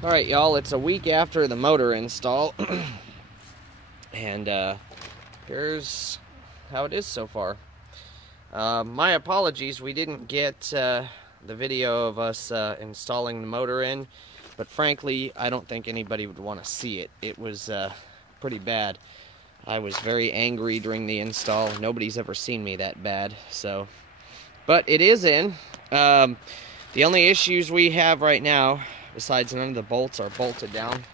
Alright, y'all, it's a week after the motor install, and here's how it is so far. My apologies, we didn't get the video of us installing the motor in, but frankly, I don't think anybody would want to see it. It was pretty bad. I was very angry during the install. Nobody's ever seen me that bad, so. But it is in. The only issues we have right now, besides none of the bolts are bolted down,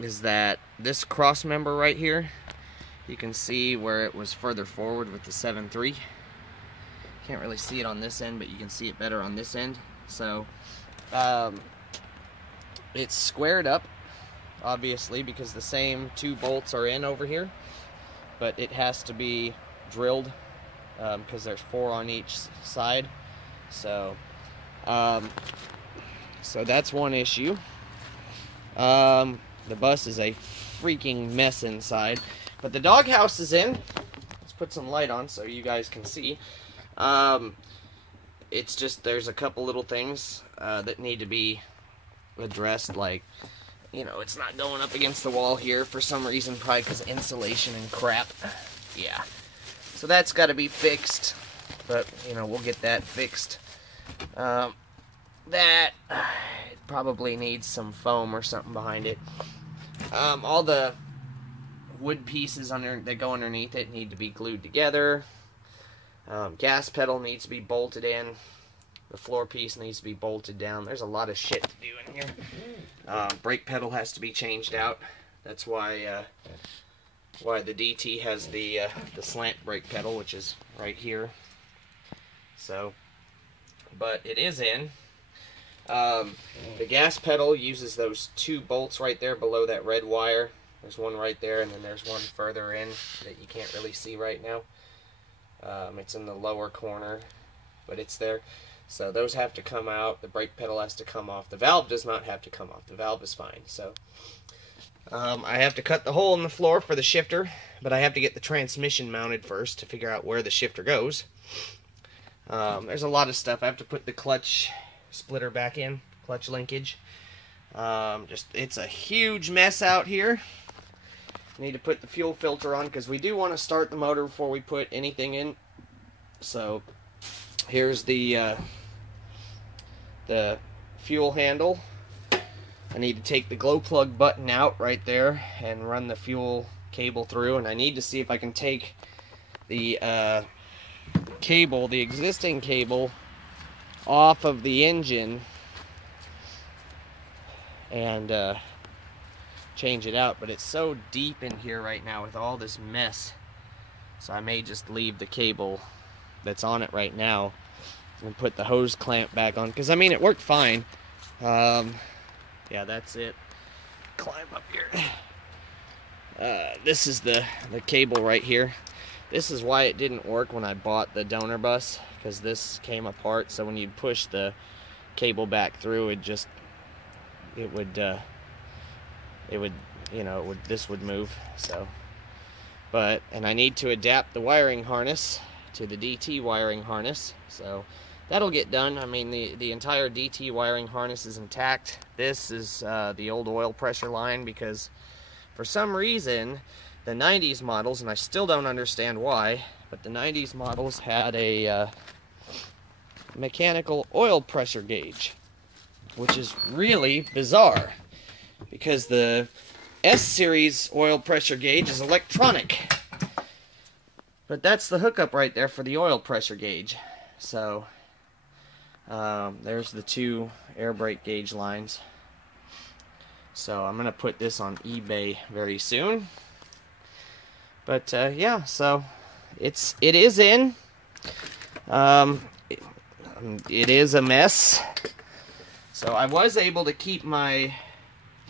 is that this cross member right here, you can see where it was further forward with the 7.3. Can't really see it on this end, but you can see it better on this end. So it's squared up, obviously, because the same two bolts are in over here, but it has to be drilled because there's 4 on each side. So so that's one issue. The bus is a freaking mess inside, but the doghouse is in. Let's put some light on so you guys can see. It's just there's a couple little things that need to be addressed, like, you know, it's not going up against the wall here for some reason, probably because of insulation and crap. Yeah, so that's got to be fixed, but you know, we'll get that fixed. That it probably needs some foam or something behind it. All the wood pieces that go underneath it need to be glued together. Gas pedal needs to be bolted in. The floor piece needs to be bolted down. There's a lot of shit to do in here. Brake pedal has to be changed out. That's why the DT has the slant brake pedal, which is right here. So, but it is in. The gas pedal uses those 2 bolts right there below that red wire. There's one right there, and then there's one further in that you can't really see right now. It's in the lower corner, but it's there. So those have to come out. The brake pedal has to come off. The valve does not have to come off. The valve is fine. So I have to cut the hole in the floor for the shifter, but I have to get the transmission mounted first to figure out where the shifter goes. There's a lot of stuff. I have to put the clutch splitter back in, clutch linkage. It's a huge mess out here. Need to put the fuel filter on because we do want to start the motor before we put anything in. So here's the fuel handle. I need to take the glow plug button out right there and run the fuel cable through, and I need to see if I can take the cable, the existing cable, off of the engine and change it out. But it's so deep in here right now with all this mess, so I may just leave the cable that's on it right now and put the hose clamp back on, because I mean, it worked fine. Yeah, that's it. Climb up here. This is the cable right here. This is why it didn't work when I bought the donor bus, because this came apart. So when you push the cable back through, this would move. So, and I need to adapt the wiring harness to the DT wiring harness. So that'll get done. I mean, the entire DT wiring harness is intact. This is the old oil pressure line, because for some reason the 90s models, and I still don't understand why, but the 90s models had a mechanical oil pressure gauge, which is really bizarre, because the S-Series oil pressure gauge is electronic. But that's the hookup right there for the oil pressure gauge. So there's the 2 air brake gauge lines. So I'm gonna put this on eBay very soon. But yeah, so it is in. It is a mess. So I was able to keep my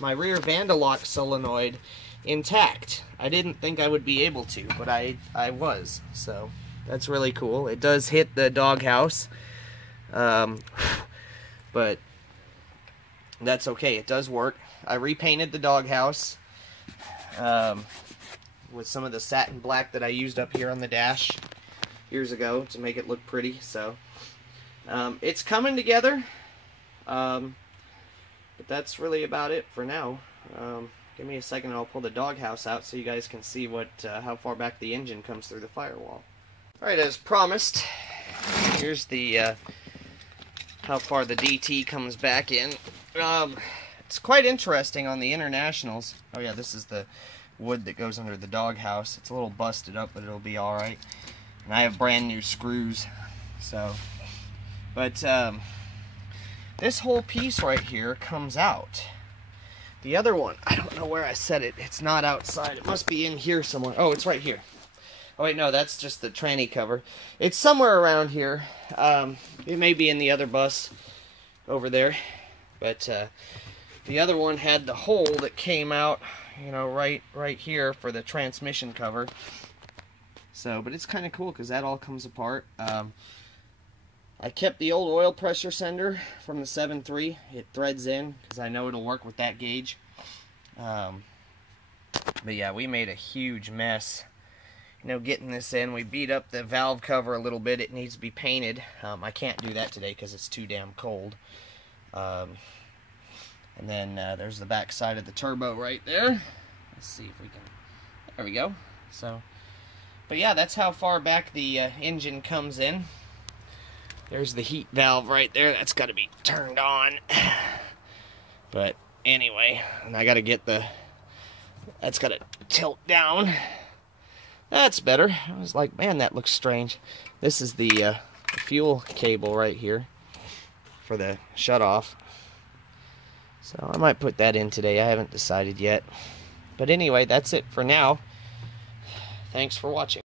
rear Vandalock solenoid intact. I didn't think I would be able to, but I was. So that's really cool. It does hit the doghouse, but that's okay. It does work. I repainted the doghouse with some of the satin black that I used up here on the dash years ago to make it look pretty. So it's coming together. But that's really about it for now. Give me a second and I'll pull the doghouse out so you guys can see what how far back the engine comes through the firewall. Alright, as promised, here's the how far the DT comes back in. It's quite interesting on the Internationals. Oh yeah, this is the wood that goes under the doghouse. It's a little busted up, but it'll be alright. And I have brand new screws. So, but this whole piece right here comes out. The other one, I don't know where I set it. It's not outside. It must be in here somewhere. Oh, it's right here. Oh wait, no, that's just the tranny cover. It's somewhere around here. It may be in the other bus over there. But the other one had the hole that came out, you know, right here for the transmission cover. So, but it's kind of cool because that all comes apart. I kept the old oil pressure sender from the 7.3. It threads in because I know it'll work with that gauge. But yeah, we made a huge mess, you know, getting this in. We beat up the valve cover a little bit. It needs to be painted. I can't do that today because it's too damn cold. And then there's the back side of the turbo right there. Let's see if we can. There we go. So, but yeah, that's how far back the engine comes in. There's the heat valve right there. That's got to be turned on. But anyway, and I got to get the. That's got to tilt down. That's better. I was like, man, that looks strange. This is the fuel cable right here for the shutoff. So I might put that in today. I haven't decided yet. But anyway, that's it for now. Thanks for watching.